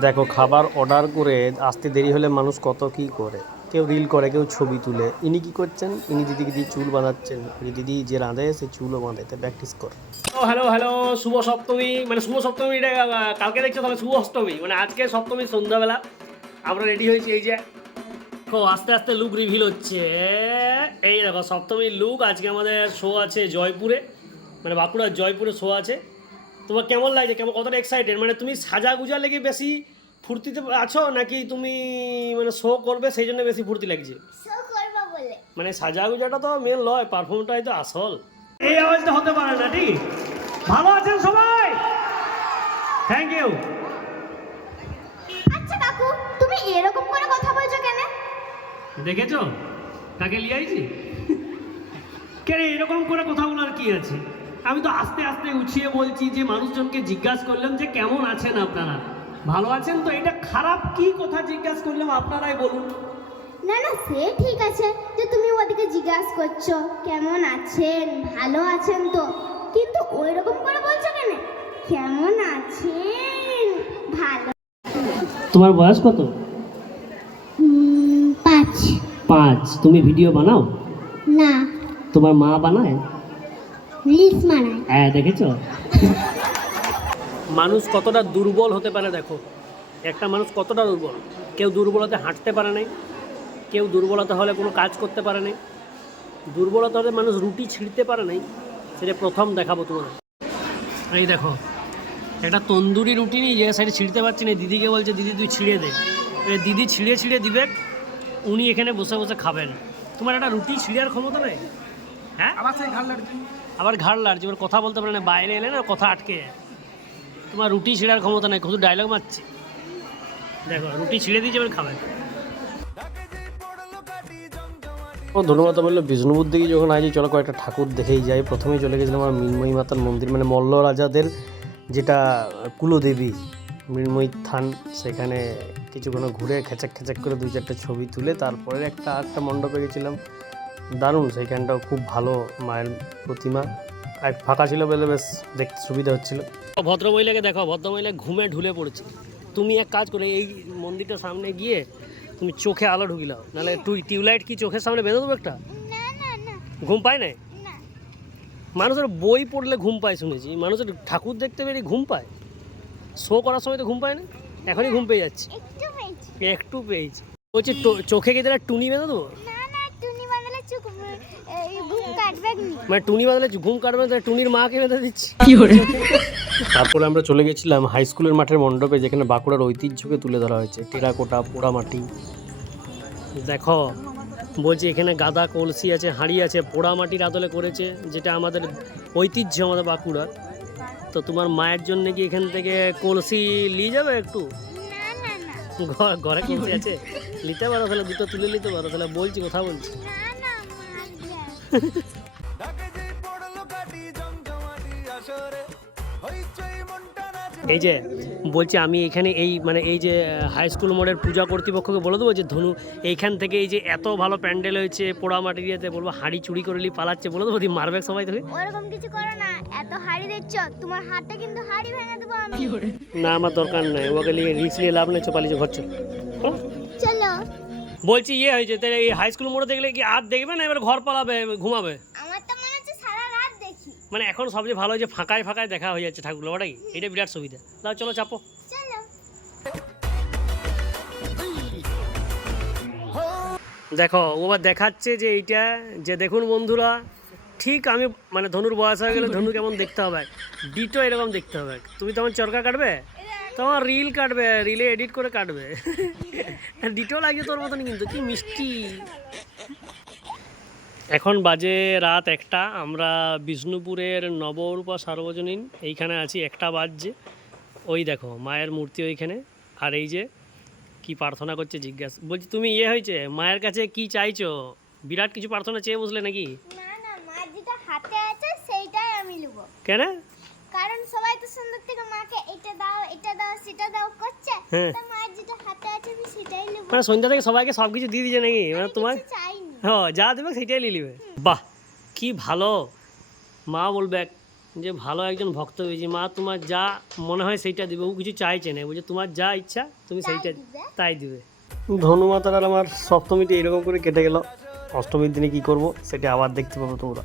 দেখো, খাবার অর্ডার করে আসতে দেরি হলে মানুষ কত কি করে? কেউ রিল করে, কেউ ছবি তুলে। ইনি কি করছেন? ইনি দিদিকে দিয়ে চুল বাঁধাচ্ছেন দিদি যে রাঁধে, সে চুলও বাঁধে। প্র্যাকটিস কর। হ্যালো হ্যালো শুভ সপ্তমী। মানে শুভ সপ্তমী এটা কালকে দেখছ? তাহলে শুভ অষ্টমী। মানে আজকে সপ্তমী, সন্ধ্যাবেলা। আমরা রেডি হয়েছি, এই যে। আস্তে আস্তে লুক রিভিল হচ্ছে। এই দেখো, সপ্তমীর লুক আজকে আমাদের শো আছে জয়পুরে। মানে বাঁকুড়ার জয়পুরে শো আছে। তোমার কেমন লাগছে? কেমন কতটা এক্সাইটেড মানে তুমি সাজা গুজা লেগে বেশি ফুর্তিতে আছো নাকি তুমি মানে শো করবে সেই জন্য বেশি ফুর্তি লাগছে? শো করব বলে। মানে সাজা গুজাটা তো মেন লয় পারফর্মটাই তো আসল। এই আওয়াজটা হতে পারে না ঠিক? ভালো আছেন সবাই? থ্যাংক ইউ আচ্ছা কাকু তুমি এরকম করে কথা বলছো কেন? দেখেছ? তাকে লিয়ে আইছি? কেন এরকম করে কথা বলার কি আছে? আমি তো আস্তে আস্তে উঠিয়ে বলছি যে মানুষজনকে জিজ্ঞাসা করলাম যে কেমন আছেন আপনারা? ভালো আছেন তো? এটা খারাপ কি কথা জিজ্ঞাসা করলাম আপনারাই বলুন। না না সে ঠিক আছে যে তুমি ওদিকে জিজ্ঞাসা করছ কেমন আছেন? ভালো আছেন তো? কিন্তু ওই রকম করে বলছো কেন? কেমন আছেন? ভালো। তোমার বয়স কত? পাঁচ। পাঁচ। তুমি ভিডিও বানাও? না। তোমার মা বানায়? হ্যাঁ দেখেছ? মানুষ কতটা দুর্বল হতে পারে দেখো। একটা মানুষ কতটা দুর্বল? কেউ দুর্বলতা হাঁটতে পারে নাই কেউ দুর্বলতা হলে কোনো কাজ করতে পারে নাই। দুর্বলতা হলে মানুষ রুটি ছিঁড়তে পারে নাই সেটা প্রথম দেখাবো তোমার এই দেখো একটা তন্দুরি রুটি নিয়ে যে সেটা ছিঁড়তে পারছি না দিদিকে বলছে দিদি তুই ছিঁড়ে দে। দিদি ছিঁড়ে ছিঁড়ে দিবে উনি এখানে বসে বসে খাবেন। তোমার একটা রুটি ছিঁড়ার ক্ষমতা নেই? হ্যাঁ? আবার সেই আবার ঘাড় লাগছে এবার কথা বলতে পারে না, বাইরে এলে না কথা আটকে তোমার রুটি ছিঁড়ার ক্ষমতা নাই, শুধু ডায়লগ মারছে। দেখো, রুটি ছিঁড়ে দিয়েছে, এবার খাবে। ধন্যবাদ বলল বিষ্ণুপুর দিকে যখন আইছি চলো কয়েকটা ঠাকুর দেখেই যাই। প্রথমেই চলে গেছিলাম আমার মৃন্ময়ী মাতার মন্দির মানে মল্ল রাজাদের যেটা কুলদেবী মৃন্ময়ী থান, সেখানে কিছুক্ষণ ঘুরে খেচাক খেচাক করে দুই চারটে ছবি তুলে তারপরে একটা একটা মণ্ডপে গেছিলাম। দারুণ সেইখানটাও খুব ভালো মায়ের প্রতিমা। আর ফাঁকা ছিল বলে বেশ দেখতে সুবিধা হচ্ছিল। ভদ্রমহিলাকে দেখো ভদ্রমহিলা ঘুমে ঢুলে পড়েছে। তুমি এক কাজ করে এই মন্দিরটার সামনে গিয়ে তুমি চোখে আলো ঢুকিলাও নাহলে তুই টিউবলাইট কি চোখের সামনে বেঁধে দেবো একটা? না না না। ঘুম পায় না। মানুষের বই পড়লে ঘুম পায় শুনেছি। মানুষের ঠাকুর দেখতে বেরিয়ে ঘুম পায়। শো করার সময় তো ঘুম পায় না? এখনই ঘুম পেয়ে যাচ্ছে। একটু পেয়েছি। বলছি চোখে গিয়ে তাহলে টুনি বেঁধে দেবো? মানে টুনি বাঁধলে ঘুম কাটবে না, তাহলে টুনির মাকে বেঁধে দিচ্ছি? তারপরে আমরা চলে গেছিলাম হাই স্কুলের মাঠের মণ্ডপে যেখানে বাঁকুড়ার ঐতিহ্যকে তুলে ধরা হয়েছে। টেরাকোটা পোড়ামাটি। দেখো বলছি এখানে গাদা কলসি আছে হাঁড়ি আছে পোড়া মাটির আদলে করেছে যেটা আমাদের ঐতিহ্য আমাদের বাঁকুড়ার। তো তোমার মায়ের জন্য কি এখান থেকে কলসি নিয়ে যাবে একটু? না না না। ঘর- ঘরে কলসি আছে? নিতে পারো তাহলে দুটো তুলে নিতে পারো তাহলে বলছি কথা বলছি। এই যে বলছি আমি এখানে এই মানে এই যে হাই স্কুল মোড়ের পূজা কর্তৃপক্ষকে বলে দেবো যে ধনু এইখান থেকে এই যে এত ভালো প্যান্ডেল হয়েছে পোড়া মাটি দিয়েতে বলব হাঁড়ি চুরি করে নিয়ে পালাচ্ছে বলে দেবো মারবে সবাই তোকে। ওরকম কিছু করো না এত হাড়ি দিচ্ছ তোমার হাতটা কিন্তু হাড়ি ভেঙে দেবো আমি। না আমার দরকার নাই ওকে নিয়ে রিক্স নিয়ে লাভ নেই চপালিছে ঘর চল। হ্যাঁ? চলো। বলছি ইয়ে হয়েছে তাহলে এই হাই স্কুল মোড়ে দেখলে কি আর দেখবে না এবার ঘর পালাবে ঘুমাবে আমার তো মনে হচ্ছে সারা রাত দেখি মানে এখন সবচেয়ে ভালো হয়েছে ফাঁকায় ফাঁকায় দেখা হয়ে যাচ্ছে ঠাকুর ওটা কি? এটা বিরাট সুবিধা। দাও চলো চাপো। দেখো ও দেখাচ্ছে যে এইটা যে দেখুন বন্ধুরা ঠিক আমি মানে ধনুর বয়স হয়ে গেলে ধনু কেমন দেখতে হবে? ডিটো এরকম দেখতে হবে। তুমি তখন চরকা কাটবে? তোমার রিল কাটবে রিলে এডিট করে কাটবে। ডিটো লাগে তোর মতন কিন্তু কি মিষ্টি। এখন বাজে রাত একটা। আমরা বিষ্ণুপুরের নবরূপা সার্বজনীন এইখানে আছি একটা বাজছে। ওই দেখো মায়ের মূর্তি ওইখানে। আর এই যে কি প্রার্থনা করছে জিজ্ঞাসা বলছি তুমি ইয়ে হয়েছে? মায়ের কাছে কি চাইছো? বিরাট কিছু প্রার্থনা চেয়ে বসলে নাকি? না না মার যেটা হাতে আছে সেইটাই আমি নেব। কেন? কারণ সবাই তো সুন্দর থেকে মাকে এটা দাও এটা দাও সেটা দাও করছে। হ্যাঁ। তো মার যেটা হাতে আছে আমি সেটাই নেব। মানে সন্ধ্যা থেকে সবাইকে সব কিছু দিয়ে দিয়েছে নাকি? মানে তোমার চাইনি। হ্যাঁ যা দেবে সেটাই নিয়ে নিবে। বাহ কি ভালো। মা বলবে যে ভালো একজন ভক্ত হয়েছি। মা তোমার যা মনে হয় সেইটা দিবে। ও কিছু চাইছে না। বলছে তোমার যা ইচ্ছা তুমি সেইটা তাই দিবে। ধনুমাতার আর আমার সপ্তমীটি এরকম করে কেটে গেল। অষ্টমীর দিনে কি করব সেটা আবার দেখতে পাবো তোমরা।